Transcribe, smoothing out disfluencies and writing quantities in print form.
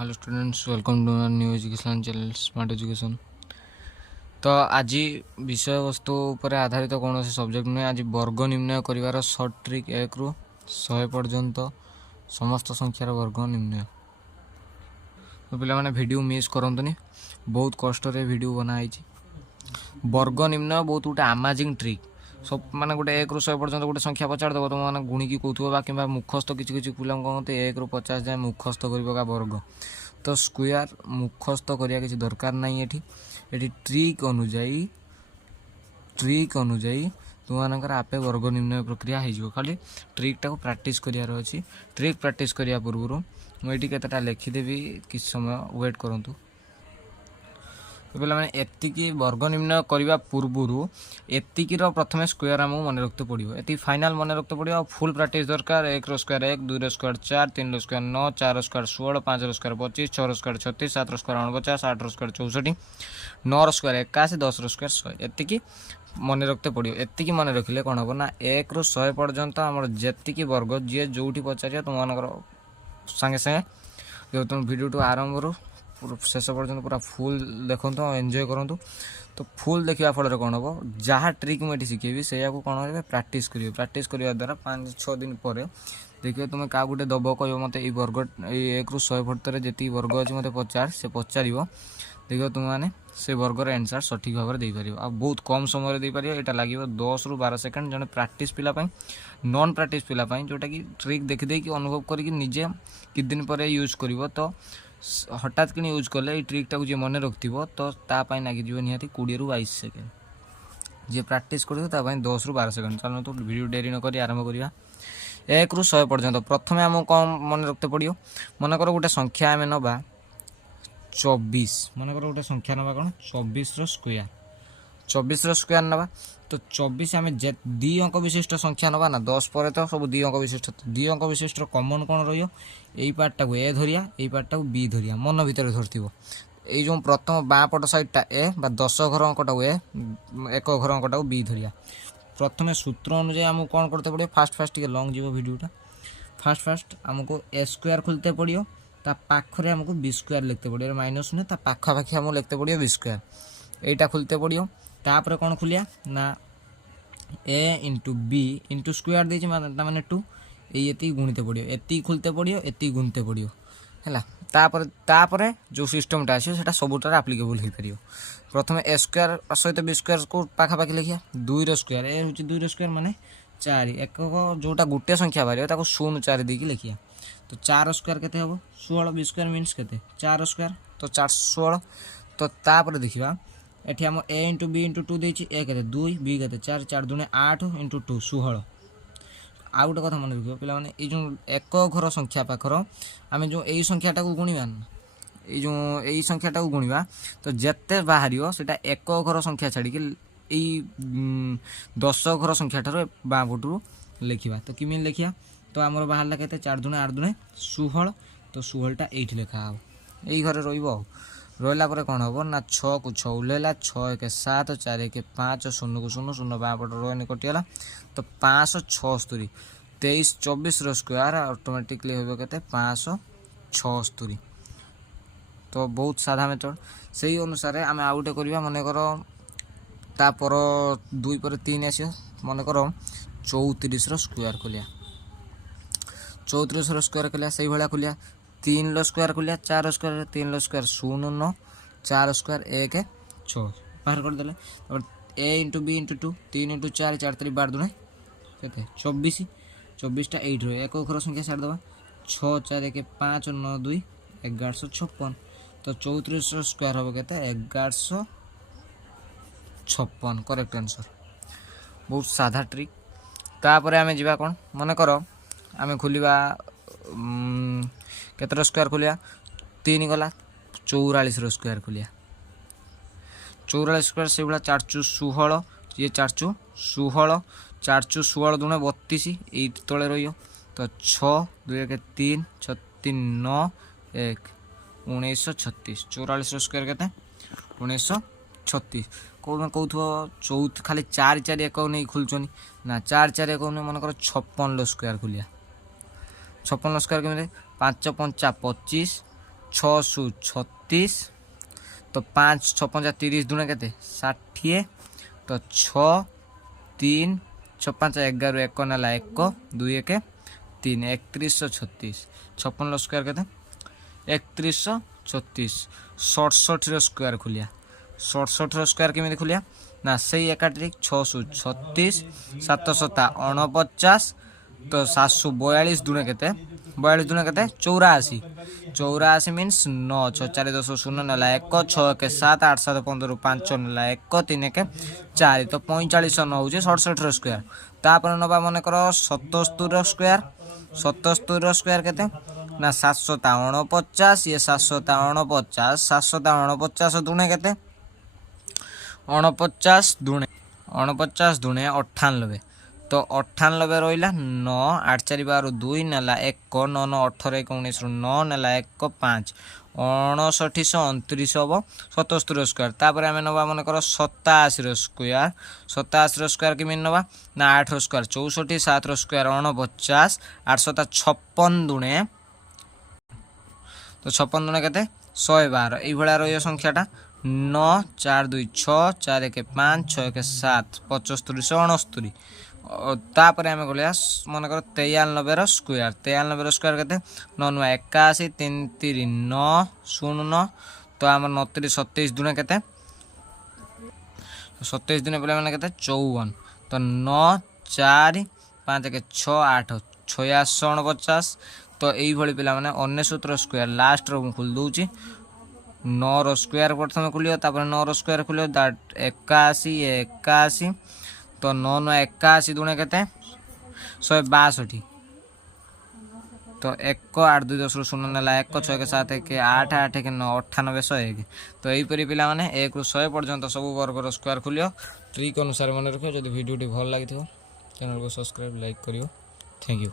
Hello students, welcome to new education channel smart education. तो आज विषय वस्तु पर आधारित कौन सब्जेक्ट नुहे। आज वर्ग निर्णय कर सर्ट ट्रिक 1 ରୁ 100 पर्यंत समस्त संख्यार वर्ग निर्णय। तो पे वीडियो मिस करंतुनी, बहुत कष्ट वीडियो बनाई। वर्ग निर्णय बहुत गोटे अमेजिंग ट्रिक। सब माने गोटे 1 ରୁ 100 पर्यंत गोटे संख्या पचार तुम मैंने गुणिकी कौथुब कि मुखस्थ किसी पिला कहते 1 ରୁ 50 जाए मुखस्थ कर वर्ग। तो स्क्वायर मुखस्थ करिया किसी दरकार नहीं। एठी ट्रिक अनुजाई तुम मानकर आपे वर्ग निर्णय प्रक्रिया हो। खाली ट्रिकटा को प्रैक्टिस करियार अछि। ट्रिक प्रैक्टिस करिया पूर्व मुझे केतेटा लिखिदेवी, किछ समय वेट करंतु। पे एतिकी वर्ग निर्णय करने पूर्वर एतिकीर प्रथम स्क्वायर आमको मन रखते पड़ो। ये फाइनाल मन रखते पड़ो। फुल प्रैक्टिस दरकार। 1 रो स्क्वायर 1, 2 रो स्क्वायर 4, 3 रो स्क्वायर 9, 4 रो स्क्वायर 16, 5 रो स्क्वायर 25, 6 रो स्क्वायर 36, 7 रो स्क्वायर 49, 8 रो स्क्वायर 64, 9 रो स्क्वायर 81, 10 रो स्क्वायर 100। एतिकी मन रखते पड़ो। एतिकी मन रखिले कौन हम ना 1 ରୁ 100 पर्यंत आम जी वर्ग जी जो पचार तुम मान सागे सागे जो तुम वीडियो आरंभ रू शेष पर्यंत पूरा फुल देखो, एंजॉय करूँ। तो फुल देखा फल कौन हम जहाँ ट्रिक मुझे शिखेबी से कौन कर प्रैक्टिस करिए। प्रैक्टिस करने द्वारा 5-6 दिन पर देखिए तुम क्या गोटे दब कह मत वर्ग 1 ରୁ 100 भितर जी वर्ग अच्छे मत पचार से पचार देखिए तुम मैंने से वर्गर एनसर सठिक भाव में देपर। आ बहुत कम समय दे पार। यहाँ लगे 10 ରୁ 12 सेकेंड जन प्रैक्टिस पिलापाई, नॉन प्रैक्टिस पिलापाई जोटा कि ट्रिक देखिदे कि अनुभव करके निजे कि दिन पर यूज कर। तो हठात कि यूज कले ये ट्रिकटा को जी मन रखिव तो तापाई लगिज निहाती 20 ରୁ 22 सेकेंड। जी प्रैक्टिस कर 10 ରୁ 12 सेकेंड। चलो तो वीडियो डेरी नक आरंभ करवा। 1 ରୁ 100 पर्यंत प्रथम आमको कौन मन रखते पड़ो। मनकर गोटे संख्या आम नवा 24। मनकर गोटे संख्या नवा कौन 24 रो स्क्वायर। 24 रो स्क्वायर नवा तो 24 आम 2 अंक विशिष्ट संख्या नवा ना 10 पर तो सब 2 अंक विशिष्ट। 2 अंक विशिष्ट कमन कौन रही पार्टा को ए धरिया, यही पार्टा को बी धरिया। मन भितर धरथिबो ये जो प्रथम बाँ पट साइडटा ए बा 10 घर अंकटा ए 1 घर अंकटा बी धरिया। प्रथम सूत्र अनुसार आमको कौन करते पड़ो। फास्ट टे लंग जीव वीडियोटा। फास्ट आमको ए स्क्वायर खुलते पड़ो। ता पाखरे आमको बी स्क्वायर लिखते पड़ो। माइनस नुहे ता पाखापाखि आमको लिखते पड़ो बी स्क्वायर। यहीटा खुलते पड़ो। तापर कौन खुलिया ना ए इंटू बी इंटू स्क्वायर देती माने 2 ये गुणिते पड़ो। एति खुलते पड़ो, एति गुणते पड़ो है। तापर जो सिस्टमटा आस सबुटार आप्लिकेबल हो पार। प्रथम ए स्क्वायर सहित बी स्क्वायर को पाखापाखि लिखिया। 2 रो स्क्वायर ए हूँ 2 रो स्क्वायर माने 4 एक जोटा गोटे संख्या बाहर 0-4 देकी लिखिया। तो 4 स्क्वायर केते हम 16। बी स्क्वायर मीन्स केते 4 स्क्वायर तो 416। तो तापर देखिबा एठी हम ए इंटू बी इंटू 2 देछि। ए केते 2, बी केते 4, 4 दूने 8 इंटू 2 16। आ गोटे कथा मन रखियो पिला माने ए जो 1 घर संख्या पाखर आमे जो एई संख्याटा को गुणिबा ये जो एई संख्याटा को गुणिबा तो जेते बाहरियो सेटा 1 घर संख्या छाड़ी कि 10 घर संख्या ठारो बाँ पटू लिखिबा। तो किमिन लिखिया तो आमर बाहरला केते 4 दूने 8 दूने 16। तो 16टा एठी लिखा हो एई घरे रहिबो। रहा पर कौन हम ना 6 को 6 उल्लेला 6 1 7 4 1 5 0 को 0 0 बाँ पट रोनी कटिगला। तो 576 23 24 रो स्क्वायर ऑटोमेटिकली हो के 576। तो बहुत साधा मेथड से अनुसार आम आउटे करवा। मनकर तापर 2 पर 3 आस मनकर 34 रो स्क्वायर खोलिया। 34 रो स्क्वायर खोलिया से भाया खोलिया। 3 रो स्क्वायर खोलिया 4 स्क्वायर 3 रो स्क्वायर 0 9 4 स्क्वायर 1 6 बाहर करदे। ए इंटू बी इंटू 2 3 इंटू 4 4 3 12 दूने केते 24। 24टा 8 रो 1 घर संख्या छाड़ दबा 6 4 1 5 9 2 1156। तो 34 रो स्क्वायर हम केते 1156 करेक्ट आंसर। बहुत साधा ट्रिक। तापर आमे जीवा कोन मन कर आमे खोलिबा केतर स्क्वायर खोलिया 3 गला 44 रो स्क्वायर खोलिया। 44 स्क्वायर से भाया 4 चु 16 ये 4 चु 16 4 चु 16 दूने 32 ये तले रही। तो 6 2 1 3 6 3 9 1 1936। 44 रो स्क्वायर केते 1936। कौन कहूथ खाली 4 4 1 नहीं खुलचनी ना 4 4 1 नहीं मनकर 56 रो स्क्वायर खोलिया। 56 स्क्वायर केमी 5 5 25 6 36 तो 5 6 5 30 दुणे केते 60 तो 6 3 6 5 11 1 नाला 1 2 1 3 3136 56 स्क्वायर केते 3136 67 स्क्वायर खुलिया 67 स्क्वायर केमी खुलिया ना से एकाट्रिक 6 36 7 7 49 तो 742 दुणे केते 42 दुणे केते 84 84 मीन्स 9 6 4 10 0 नाला 1 6 1 7 8 7 15 5 नाला 1 3 1 4 तो 45 नौ हो 67 स्क्वायर तापर नबा मन कर 77 स्क्वायर 77 स्क्वायर केते ना 749 ये 749 749 दुणे केते 49 दुणे 98 तो 98 रहा 9 8 4 12 2 नाला 1 9 9 18 19 9 नाला 1 5 59 हम 77 स्क्वायर तापर आम नवा मन कर 87 स्क्वायर 87 स्क्वायर केमी नवा ना 8 स्क्वायर 64 7 स्क्वायर 49 8 7 56 दुणे तो 56 दुणे के 112 ये रही संख्याटा 9 4 2 6 4 1 5 6 1 7 75 69 तापर आम गलिया मन कर 93 स्क्वायर 93 स्क्वायर के 9 9 81 3 3 9 0 9 तो आम 29 27 दुणे के 27 दिन पे मैंने कहते 54 तो 9 4 5 1 6 8 66 49 तो यही पिला मैंने 69 स्क्वायर लास्ट रो खोल दूची 9 स्क्वायर प्रथम खोलियो 9 स्क्वायर खोलियो 81 81 तो 9 9 81 दुणे केते 162 तो 1 8 2 10 0 नाला 1 6 1 7 1 8 8 1 9 98 101 तो यहीपरी पिला माने 1 रु 100 पर्यंत सब वर्गर स्क्वायर खोलियो ट्रिक अनुसार मन रखियो जदि वीडियो भल लगी चैनल को सब्सक्राइब लाइक करियो थैंक यू।